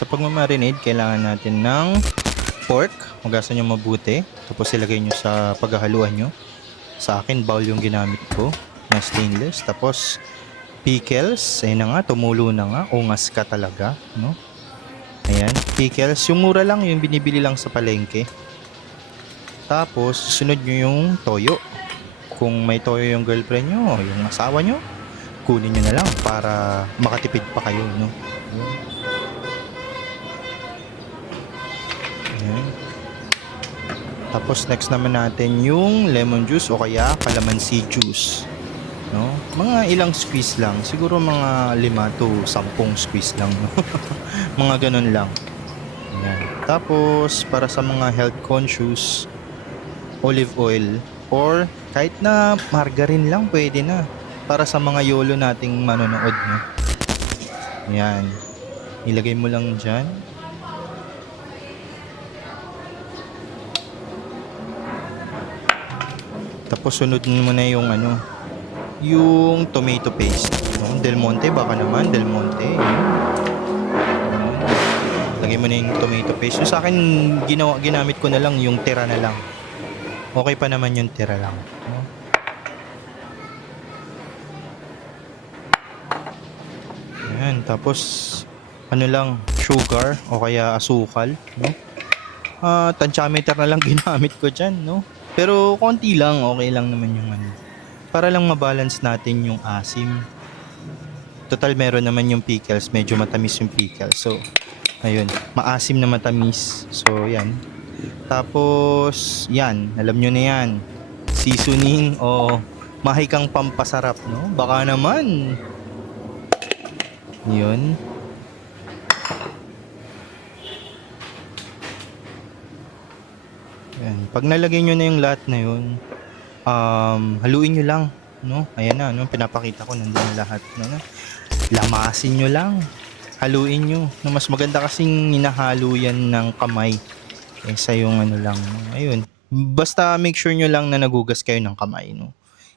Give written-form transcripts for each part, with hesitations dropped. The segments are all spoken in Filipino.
sa pagmamarinade, kailangan natin ng pork. Hugasan nyo mabuti. Tapos ilagay nyo sa paghahaluan nyo. Sa akin, bowl yung ginamit ko na stainless. Tapos pickles. Ayun na nga, tumulo na nga. Ungas ka talaga, no? Ayan, pickles. Yung mura lang, yung binibili lang sa palengke. Tapos, sunod nyo yung toyo. Kung may toyo yung girlfriend nyo, yung asawa nyo, kunin nyo na lang para makatipid pa kayo, no? Ayan. Tapos next naman natin yung lemon juice o kaya calamansi juice, no? Mga ilang squeeze lang, siguro mga 5 to 10 squeeze lang, no? Mga ganun lang. Ayan. Tapos para sa mga health conscious, olive oil or kahit na margarine lang pwede na para sa mga YOLO nating manonood, no? Ayan. Ilagay mo lang dyan. Tapos sunod mo na yung yung tomato paste. No? Del Monte, baka naman, Del Monte. Ayan. Lagay mo na yung tomato paste. So, sa akin, ginamit ko na lang yung tira na lang. Okay pa naman yung tira lang. No? Ayan, tapos lang, sugar o kaya asukal, no? Tantsameter na lang ginamit ko dyan, no? Pero konti lang, okay lang naman yung para lang mabalance natin yung asim. Total meron naman yung pickles, medyo matamis yung pickles. So, ayun, maasim na matamis. So, yan. Tapos, yan, alam nyo na yan. Seasoning o mahikang pampasarap, no? Baka naman. Yun. Ayan. Pag nalagay nyo na yung lahat na yun, haluin nyo lang, no? Ayan na, no? Pinapakita ko nandun na lahat, no? Lamasin nyo lang. Haluin nyo. No, mas maganda kasing hinahalo yan ng kamay kaysa yung lang, no? Ayun. Basta make sure nyo lang na nagugas kayo ng kamay, no?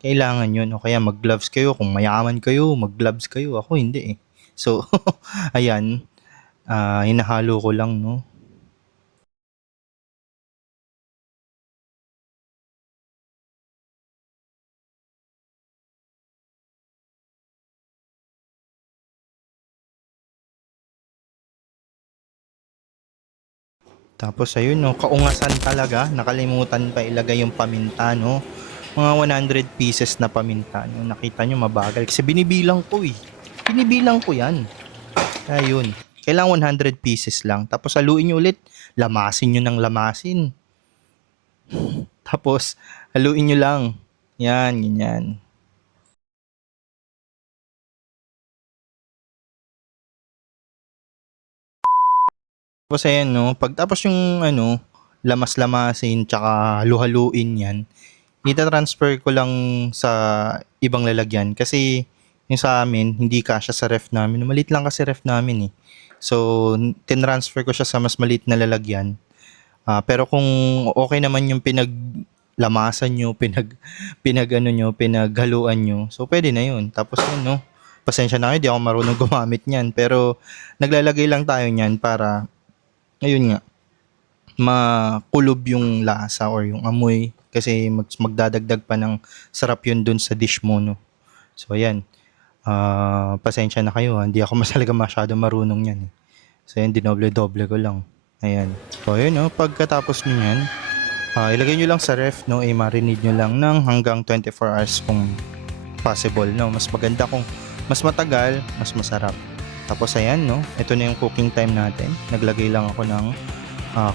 Kailangan yun, no? Kaya mag-gloves kayo. Kung mayaman kayo, mag-gloves kayo. Ako hindi eh. So, ayan. Hinahalo ko lang, no? Tapos ayun, no, kaungasan talaga. Nakalimutan pa ilagay yung paminta, no? Mga 100 pieces na paminta, no? Nakita nyo mabagal kasi binibilang ko eh. Binibilang ko yan. Kaya yun. Kailangan 100 pieces lang. Tapos haluin nyo ulit. Lamasin nyo ng lamasin. Tapos haluin nyo lang. Yan, ganyan. Tapos ayan, no, pagtapos yung lamas-lamasin tsaka halu-haluin yan, ita-transfer ko lang sa ibang lalagyan kasi yung sa amin hindi kasya sa ref namin. Maliit lang kasi ref namin eh. So, tinransfer ko siya sa mas maliit na lalagyan. Pero kung okay naman yung pinaglamasan nyo, pinaghaluan nyo, so pwede na yun. Tapos yun, no, pasensya na kayo, di ako marunong gumamit niyan. Pero naglalagay lang tayo niyan para ayun nga, makulob yung lasa or yung amoy kasi magdadagdag pa ng sarap yun dun sa dish mo, no? So, ayan. Pasensya na kayo, hindi ako talaga masyado marunong yan. Eh. So, ayan, dinoble-doble ko lang. Ayan. So, ayun, no? Pagkatapos nyo yan, ilagay nyo lang sa ref, no? I-marinate nyo lang ng hanggang 24 hours kung possible, no? Mas maganda kung mas matagal, mas masarap. Tapos ayan, no, ito na yung cooking time natin. Naglagay lang ako ng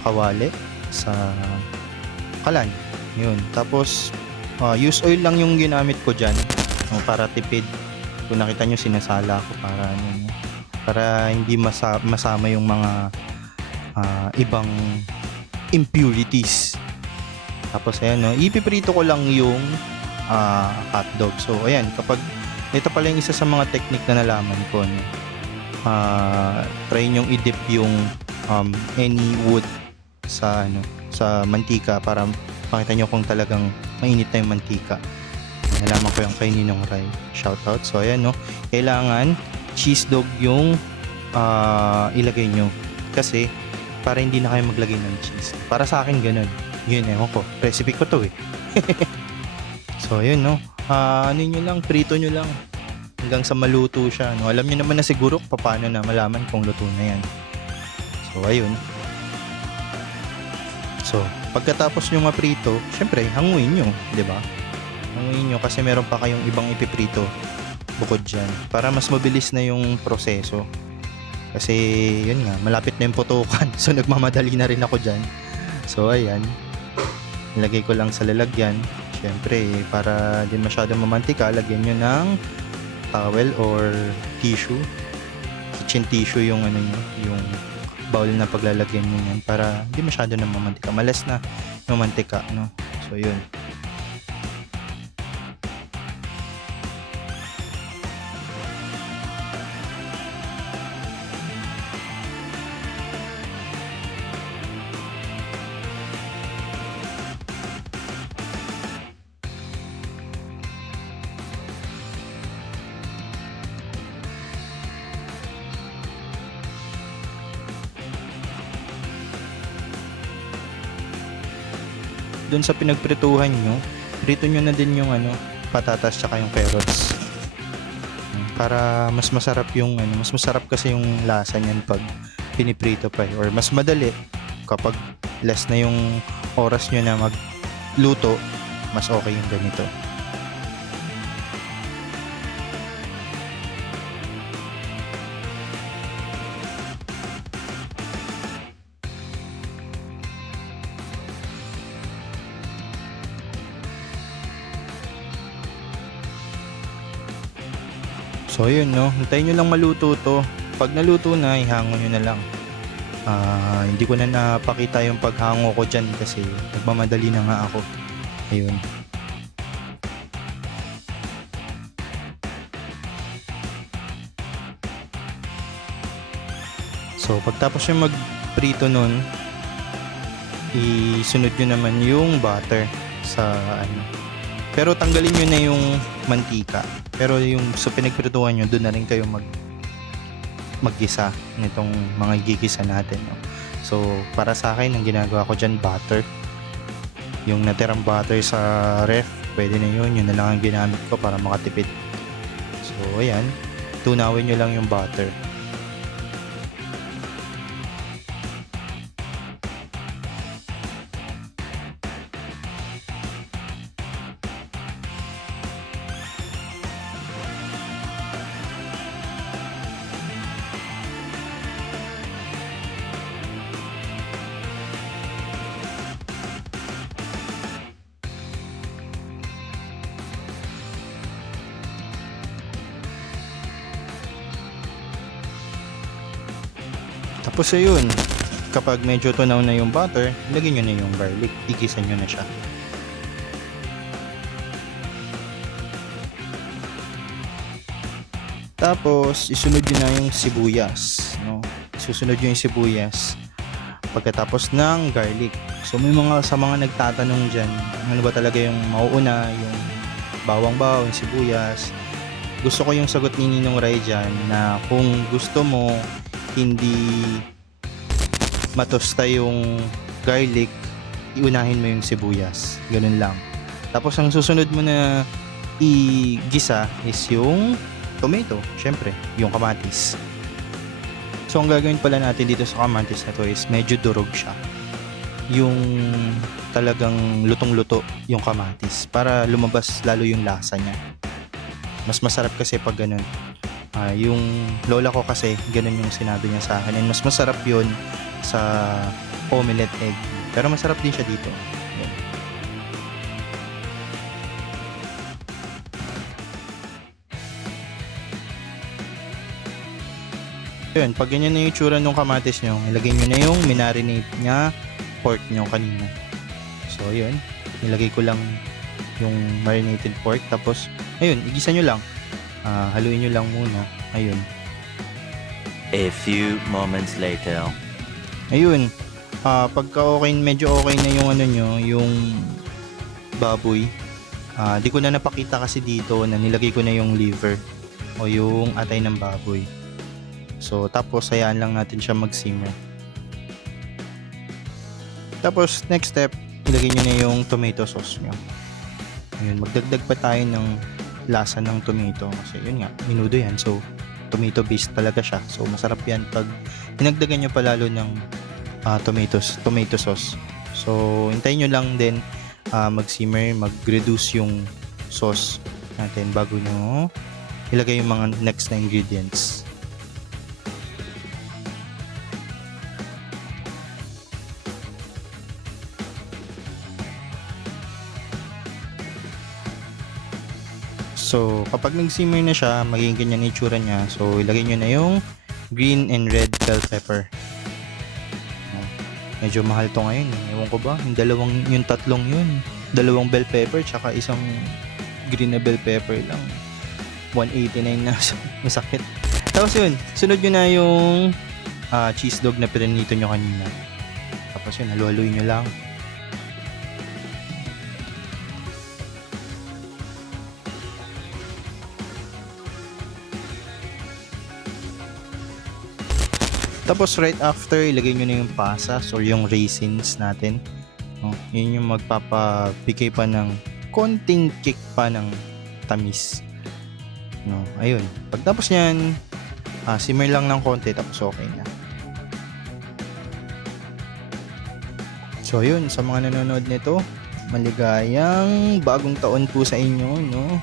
kawali sa kalan. Yun. Tapos use oil lang yung ginamit ko dyan, no, para tipid. Kung nakita nyo, sinasala ko para hindi masama yung mga ibang impurities. Tapos ayan, no, ipiprito ko lang yung hotdog. So ayan, kapag ito pala yung isa sa mga technique na nalaman ko, no? Try nyong i-dip yung any wood sa mantika para makita nyo kung talagang mainit na yung mantika. Nalaman ko yung kay Ninong Rai. Shoutout. So ayan, no, kailangan cheese dog yung ilagay nyo. kasi para hindi na kayo maglagay ng cheese. Para sa akin ganun. Yun, ewan ko. Recipe ko to eh. So, yun, no? Ano nyo lang, prito nyo lang. Hanggang sa maluto siya, no? Alam nyo naman na siguro paano na malaman kung luto na yan. So, ayun. So, pagkatapos nyo maprito, syempre, hanguin nyo, di ba? Hanguin nyo kasi meron pa kayong ibang ipiprito bukod dyan. Para mas mabilis na yung proseso. Kasi, yun nga, malapit na yung putukan. So, nagmamadali na rin ako dyan. So, ayan. Nilagay ko lang sa lalagyan. Syempre, para din masyadong mamantika, lagyan nyo ng towel or tissue. Kitchen tissue yung ano nyo, yung bowl na paglalagyan nyo yan para hindi masyado na mamantika. Malas na mamantika, no? So, yun. Doon sa pinagprituhan nyo, prito nyo na din yung ano, patatas tsaka yung carrots. Para mas masarap yung ano, mas masarap kasi yung lasa niyan pag piniprito pa or mas madali kapag less na yung oras nyo na magluto, mas okay yung ganito. So yun, no, hintayin nyo lang maluto to. Pag naluto na, ihango nyo na lang. Hindi ko na napakita yung paghango ko dyan kasi nagmamadali na nga ako. Ayun. So pagtapos yung magprito nun, isunod nyo naman yung butter sa ano. Pero tanggalin nyo na yung mantika. Pero yung sa pinagprituhan nyo, doon na rin kayo maggisa nitong mga gigisa natin. No? So, para sa akin, ang ginagawa ko dyan, butter. Yung natirang butter sa ref, pwede na yun. Yun na lang ang ginamit ko para makatipid. So, ayan. Tunawin nyo lang yung butter. Tapos ayun, kapag medyo tunaw na yung butter, lagyan nyo na yung garlic, igisan nyo na siya. Tapos isunod nyo na yung sibuyas, no? Susunod nyo yung sibuyas pagkatapos ng garlic. So may sa mga nagtatanong dyan, ano ba talaga yung mauuna, yung bawang, yung sibuyas. Gusto ko yung sagot ni Ninong Ray dyan na kung gusto mo hindi matosta yung garlic, iunahin mo yung sibuyas. Ganun lang. Tapos ang susunod mo na igisa is yung tomato, syempre, yung kamatis. So ang gagawin pala natin dito sa kamatis na to is medyo durog siya. Yung talagang lutong-luto yung kamatis para lumabas lalo yung lasa niya. Mas masarap kasi pag ganun. Yung lola ko kasi ganun yung sinabi niya sa akin, and mas masarap yun sa omelette egg, pero masarap din siya dito. Yun, pag ganyan na yung itsura ng kamatis nyo, ilagay nyo na yung minarinate nya pork nyo kanina. So yun, nilagay ko lang yung marinated pork, tapos ayun, igisa nyo lang. Haluin nyo lang muna. Ayun. A few moments later. Ayun. Pagka okay, medyo okay na yung ano nyo, yung baboy. Di ko na napakita kasi dito na nilagay ko na yung liver o yung atay ng baboy. So tapos hayaan lang natin siya mag-simmer. Tapos, next step, ilagay nyo na yung tomato sauce nyo. Ayun, magdagdag pa tayo ng lasa ng tomato. Kasi yun nga, minudo yan. So, tomato based talaga siya. So, masarap yan pag hinagdagan nyo pa lalo ng tomato sauce. So, hintayin nyo lang din mag-simmer, mag-reduce yung sauce natin bago nyo ilagay yung mga next na ingredients. So, kapag nag-simmer na siya, magiging ganyan yung itsura niya. So, ilagay nyo na yung green and red bell pepper. Medyo mahal to ngayon eh. Ewan ko ba? Yung tatlong yun. 2 bell pepper tsaka isang green na bell pepper lang. 189 na. Masakit. Tapos yun, sunod nyo na yung cheese dog na pinanito nyo kanina. Tapos yun, halu-haluin nyo lang. Tapos right after, ilagay nyo na yung pasas or yung raisins natin. No, yun yung magpapabigay pa ng konting kick pa ng tamis. No, ayun. Pagtapos nyan, simmer lang ng konti tapos okay na. So yun, sa mga nanonood nito, maligayang bagong taon po sa inyo, no?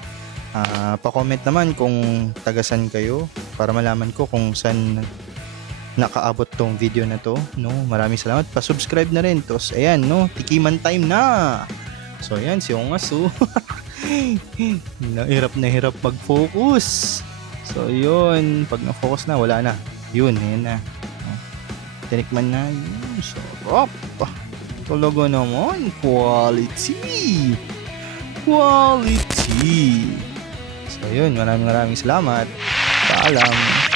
Pa-comment naman kung tagasan kayo para malaman ko kung saan nakaabot tong video na to, no? Maraming salamat. Pa-subscribe na rin. Tapos, ayan, no? Tikiman time na! So, ayan, si Ongasu. na hirap mag-focus. So, yun. Pag na-focus na, wala na. Yun, ayan na. Tinikman na. Yun, sarap. Talaga naman. Quality. Quality. So, yun. Maraming salamat. Paalam.